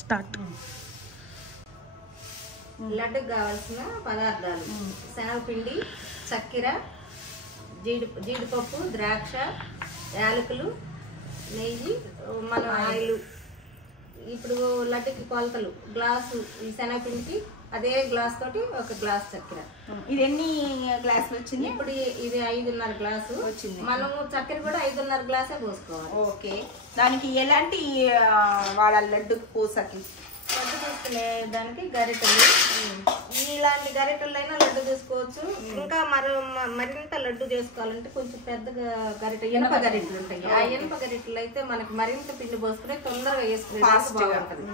Start. లడ్డుకు కావాల్సిన పదార్థాలు: శనగపిండి, చక్కెర, జీడిపప్పు, ద్రాక్ష, యాలకులు, నెయ్యి, మన ఆయిల్. ఇప్పుడు లడ్డుకి కొలతలు: గ్లాసు ఈ శనగపిండికి అదే గ్లాస్ తోటి 1 గ్లాస్ చక్కెర. ఇది ఎన్ని గ్లాసులు వచ్చింది? ఇప్పుడు ఇది 5.5 గ్లాసు వచ్చింది. మనము చక్కెర కూడా 5.5 గ్లాసే పోసుకోవాలి. ఓకే. దానికి ఎలాంటి వాడాలి లడ్డు పూసకి? లడ్డు తీసుకునే దానికి గరిటెలు, ఇలాంటి గరిటెలైనా లడ్డు తీసుకోవచ్చు. ఇంకా మరింత లడ్డు చేసుకోవాలంటే కొంచెం పెద్దగా ఇనుప గరిటెలు ఉంటాయి. ఆ ఇనుప గరిటెలు అయితే మనకి మరింత పిండి పోసుకుని తొందరగా వేసుకునే బాగుంటుంది.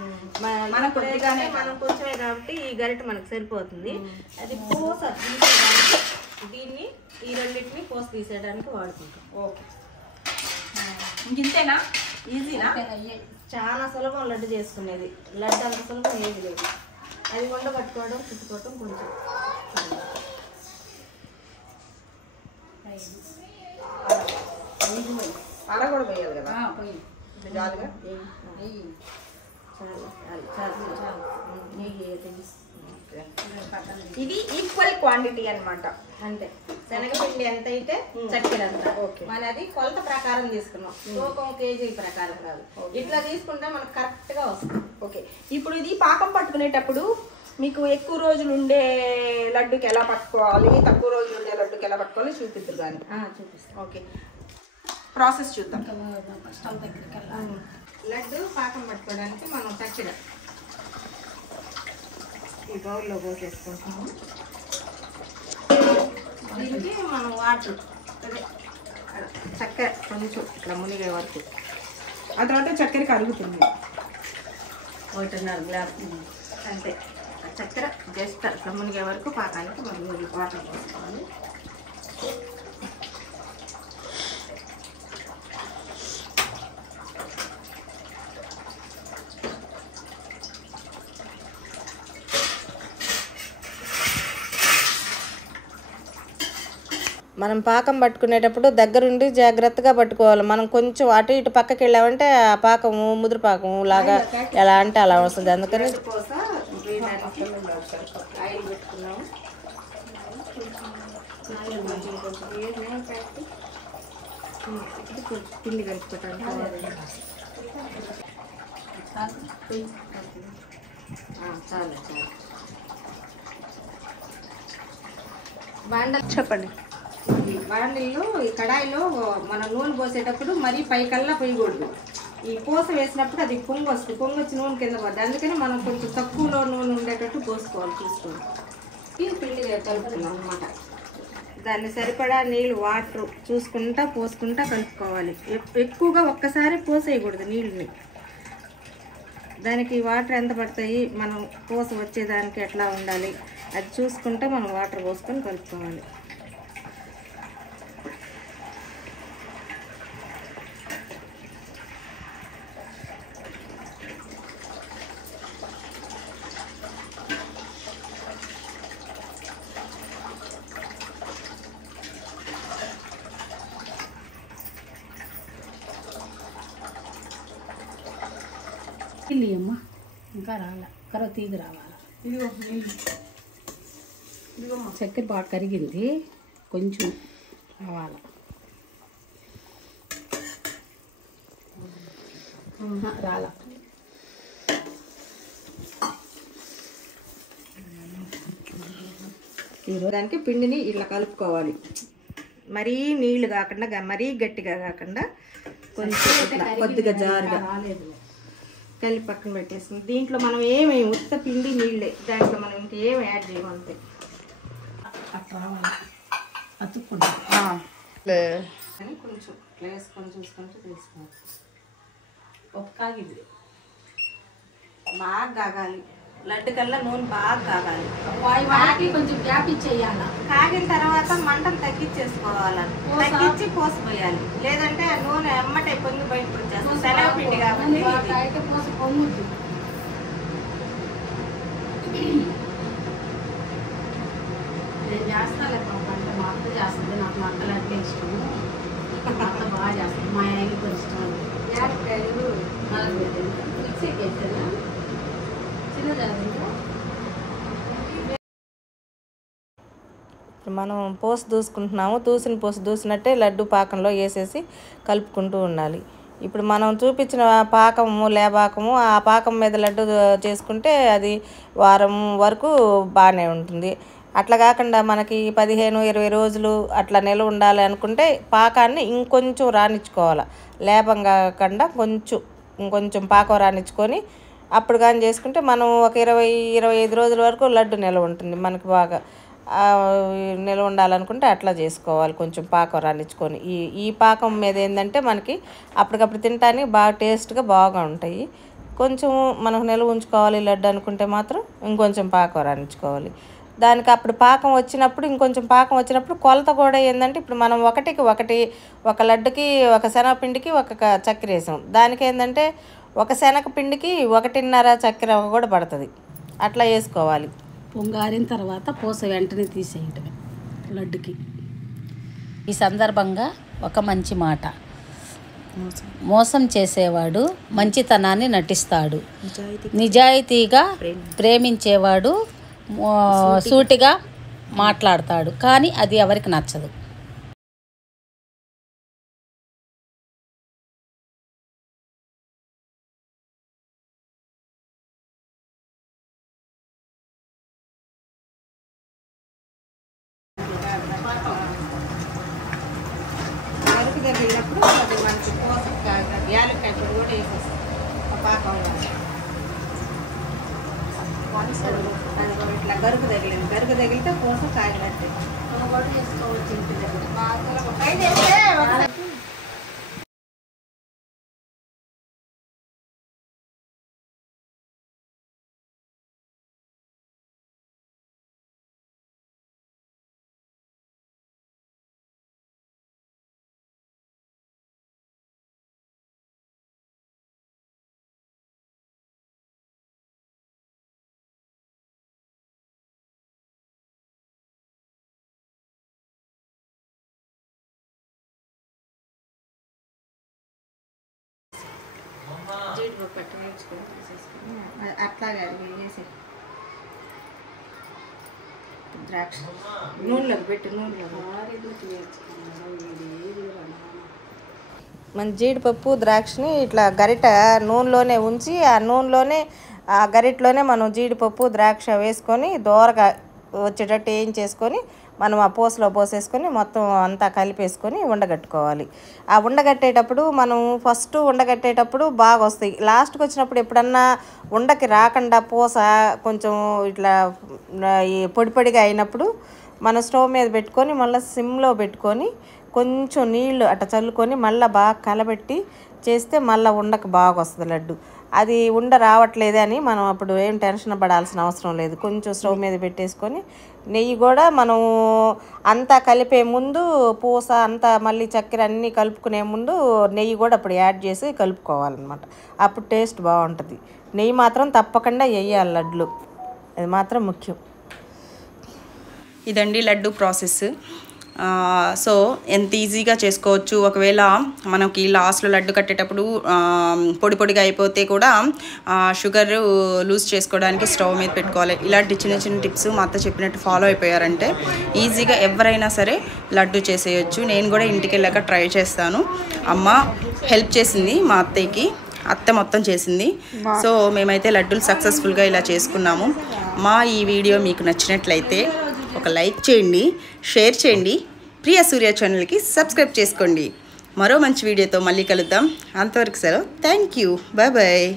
మనం కొంచెమే కాబట్టి ఈ గరిటె మనకు సరిపోతుంది. అది పూస తీసేయడానికి, దీన్ని ఈ రెండింటిని పూస తీసేయడానికి వాడుకుంటాం. ఓకే. ఇంతేనా? ఈజీనా? చాలా సులభం లడ్డు చేసుకునేది. లడ్డు అంత సులభం ఏది లేదు. అది ఉండబట్టుకోవడం, చుట్టుకోవడం కొంచెం అలా కూడా పోయాలి కదా? జాలుగా ఇది ఈక్వల్ క్వాంటిటీ అన్నమాట. అంటే శనగపిండి ఎంత అయితే చక్కెర అంత. మనది కొలత ప్రకారం తీసుకున్నాం, తూకం కేజీ ప్రకారం కాదు. ఇట్లా తీసుకుంటే మనకు కరెక్ట్ గా వస్తుంది. ఓకే. ఇప్పుడు ఇది పాకం పట్టుకునేటప్పుడు మీకు ఎక్కువ రోజులు ఉండే లడ్డుకి ఎలా పట్టుకోవాలి, తక్కువ రోజులు ఉండే లడ్డుకి ఎలా పట్టుకోవాలి చూపిద్దురు కానీ. చూపిస్తాం. ఓకే, ప్రాసెస్ చూద్దాం. లడ్డు పాకం పట్టుకోవడానికి మనం చక్కెర ఈ బౌల్లో పోసేసుకుంటాము. దీనికి మనం వాటర్, చక్కెర కొంచెం ఇట్లా మునిగే వరకు, ఆ తర్వాత చక్కెర కరుగుతుంది. 1.5 గ్లాసు అంతే. చక్కెర జస్ట్ అట్లా మునిగే వరకు పాకానికి మనం వాటర్ పోసుకోవాలి. మనం పాకం పట్టుకునేటప్పుడు దగ్గరుండి జాగ్రత్తగా పట్టుకోవాలి. మనం కొంచెం అటు ఇటు పక్కకి వెళ్ళామంటే ఆ పాకము ముదురు పాకం లాగా ఎలా అంటే అలా వస్తుంది. అందుకని ఆయిల్ పెట్టుకున్నాము. పిండి కలుపుకోవటానికి చాలు చాలు. చెప్పండి. బాండిల్లో ఈ కడాయిలో మనం నూనె పోసేటప్పుడు మరీ పైకల్లా పోయకూడదు. ఈ పూస వేసినప్పుడు అది పొంగు వస్తుంది, పొంగు వచ్చి నూనె కింద పడుతుంది. అందుకని మనం కొంచెం తక్కువలో నూనె ఉండేటట్టు పోసుకోవాలి చూసుకోవాలి. ఈ పిండి కలుపుతున్నాం అనమాట. దాన్ని సరిపడా నీళ్ళు వాటర్ చూసుకుంటా పోసుకుంటా కలుపుకోవాలి. ఎక్కువగా ఒక్కసారి పోసేయకూడదు నీళ్ళని. దానికి వాటర్ ఎంత పడతాయి, మనం పూస వచ్చేదానికి ఎట్లా ఉండాలి అది చూసుకుంటా మనం వాటర్ పోసుకొని కలుపుకోవాలి. అమ్మా ఇంకా రాలే, కరవ తీగి రావాలా. చక్కెర బాగా కరిగింది, కొంచెం రావాలా. రాలా. దానికి పిండిని ఇలా కలుపుకోవాలి. మరీ నీళ్లు కాకుండా మరీ గట్టిగా కాకుండా కొంచెం ఇట్లా కొద్దిగా జారుగా కలిపి పక్కన పెట్టేస్తుంది. దీంట్లో మనం ఏమి ఉత్త పిండి నీళ్ళే, దాంట్లో మనం ఇంకేం యాడ్ చేయమంతే. అట్లా రావాలి, అతుక్కుంటా అని కొంచెం వేసుకొని చూసుకుంటూ తీసుకోవాలి. ఒక కాగింది బాగా కాగాలి. లడ్డు కల్లా నూనె బాగా కాగాలి. వాటికి కొంచెం గ్యాప్ ఇచ్చేయాలి. కాగిన తర్వాత మంటను తగ్గించేసుకోవాలని, తగ్గించి పోసిపోయాలి. లేదంటే ఆ నూనె ఎమ్మటే పొంగి బయటకు వచ్చేస్తుంది. శనగపిండి కాబట్టి నేను చేస్తాను అంటే మా అత్త చేస్తుంది. నాకు మా అత్తలు అంటే ఇష్టము. మా అత్త బాగా చేస్తుంది, మా ఆయనకి కూడా ఇష్టం. యాలక్కాయలు మిక్సీకి వేస్తాను. మనం పోసు దూసుకుంటున్నాము. పోసు దూసినట్టే లడ్డు పాకంలో వేసేసి కలుపుకుంటూ ఉండాలి. ఇప్పుడు మనం చూపించిన పాకము లేపాకము ఆ పాకం మీద లడ్డు చేసుకుంటే అది వారం వరకు బాగానే ఉంటుంది. అట్లా కాకుండా మనకి 15-20 రోజులు అట్లా నిల్వ ఉండాలి అనుకుంటే పాకాన్ని ఇంకొంచెం రానిచ్చుకోవాలి. లేపం కాకుండా ఇంకొంచెం పాకం రానిచ్చుకొని అప్పుడు కానీ చేసుకుంటే మనం ఒక 20-25 రోజుల వరకు లడ్డు నిల్వ ఉంటుంది. మనకి బాగా నిల్వ ఉండాలనుకుంటే అట్లా చేసుకోవాలి. కొంచెం పాకం రానిచ్చుకొని ఈ పాకం మీద ఏంటంటే మనకి అప్పటికప్పుడు తినడానికి బాగా టేస్ట్గా బాగా ఉంటాయి. కొంచెం మనం నిల్వ ఉంచుకోవాలి లడ్డు అనుకుంటే మాత్రం ఇంకొంచెం పాకం రానిచ్చుకోవాలి. దానికి అప్పుడు పాకం వచ్చినప్పుడు కొలత కూడా ఏంటంటే ఇప్పుడు మనం ఒకటికి ఒకటి ఒక లడ్డుకి ఒక శనగపిండికి ఒక చక్కెర వేసాం. దానికి ఏంటంటే ఒక శనగపిండికి 1.5 చక్కెర కూడా పడుతుంది. అట్లా వేసుకోవాలి. పొంగారిన తర్వాత పూస వెంటనే తీసేయటమే లడ్డుకి. ఈ సందర్భంగా ఒక మంచి మాట, మోసం చేసేవాడు మంచితనాన్ని నటిస్తాడు, నిజాయితీగా ప్రేమించేవాడు సూటిగా మాట్లాడతాడు, కానీ అది ఎవరికి నచ్చదు. తగిలినప్పుడు అది మనకి యాలక్కాయ పొడి కూడా వేసేస్తాం పాకంలో. ఇట్లా గరుకు తగిలితే పూస కాగినట్టే కూడా చేసుకోవచ్చు ఇంటి దగ్గర. జీడిపప్పు పట్టు వేసుకొని తీసేసుకొని అట్లాగే అది వేసి ద్రాక్ష నూనెలోకి పెట్టి మన జీడిపప్పు ద్రాక్షని ఇట్లా గరిట నూనెలోనే ఉంచి ఆ నూనెలోనే ఆ గరిటలోనే మనం జీడిపప్పు ద్రాక్ష వేసుకొని దోరగా వచ్చేటట్టు వేయించేసుకొని మనం ఆ పూసలో పోసేసుకొని మొత్తం అంతా కలిపేసుకొని ఉండగట్టుకోవాలి. ఆ ఉండగట్టేటప్పుడు మనం ఫస్ట్ ఉండగట్టేటప్పుడు బాగా వస్తాయి. లాస్ట్కి వచ్చినప్పుడు ఎప్పుడన్నా ఉండకి రాకుండా పూస కొంచెం ఇట్లా ఈ పొడిగా అయినప్పుడు మనం స్టవ్ మీద పెట్టుకొని మళ్ళీ సిమ్లో పెట్టుకొని కొంచెం నీళ్ళు అట్లా చల్లుకొని మళ్ళీ బాగా కలబెట్టి చేస్తే మళ్ళీ ఉండకు బాగా వస్తుంది లడ్డు. అది ఉండ రావట్లేదే అని మనం అప్పుడు ఏం టెన్షన్ పడాల్సిన అవసరం లేదు. కొంచెం స్టవ్ మీద పెట్టేసుకొని నెయ్యి కూడా మనం అంతా కలిపే ముందు పూస అంతా మళ్ళీ చక్కెర అన్నీ కలుపుకునే ముందు నెయ్యి కూడా అప్పుడు యాడ్ చేసి కలుపుకోవాలన్నమాట. అప్పుడు టేస్ట్ బాగుంటుంది. నెయ్యి మాత్రం తప్పకుండా వేయాలి లడ్లు, అది మాత్రం ముఖ్యం. ఇదండి లడ్డు ప్రాసెస్. సో ఎంత ఈజీగా చేసుకోవచ్చు. ఒకవేళ మనకి లాస్ట్లో లడ్డు కట్టేటప్పుడు పొడిగా అయిపోతే కూడా షుగర్ లూజ్ చేసుకోవడానికి స్టవ్ మీద పెట్టుకోవాలి. ఇలాంటి చిన్న చిన్న టిప్స్ మా అత్త చెప్పినట్టు ఫాలో అయిపోయారంటే ఈజీగా ఎవరైనా సరే లడ్డు చేసేయచ్చు. నేను కూడా ఇంటికి వెళ్ళాక ట్రై చేస్తాను. అమ్మ హెల్ప్ చేసింది మా అత్తయ్యకి, అత్త మొత్తం చేసింది. సో మేమైతే లడ్డూలు సక్సెస్ఫుల్గా ఇలా చేసుకున్నాము. మా ఈ వీడియో మీకు నచ్చినట్లయితే ఒక లైక్ చేయండి, షేర్ చేయండి, ప్రియా సూర్య ఛానల్కి సబ్స్క్రైబ్ చేసుకోండి. మరో మంచి వీడియోతో మళ్ళీ కలుద్దాం. అంతవరకు సెలవు. Thank you. Bye bye.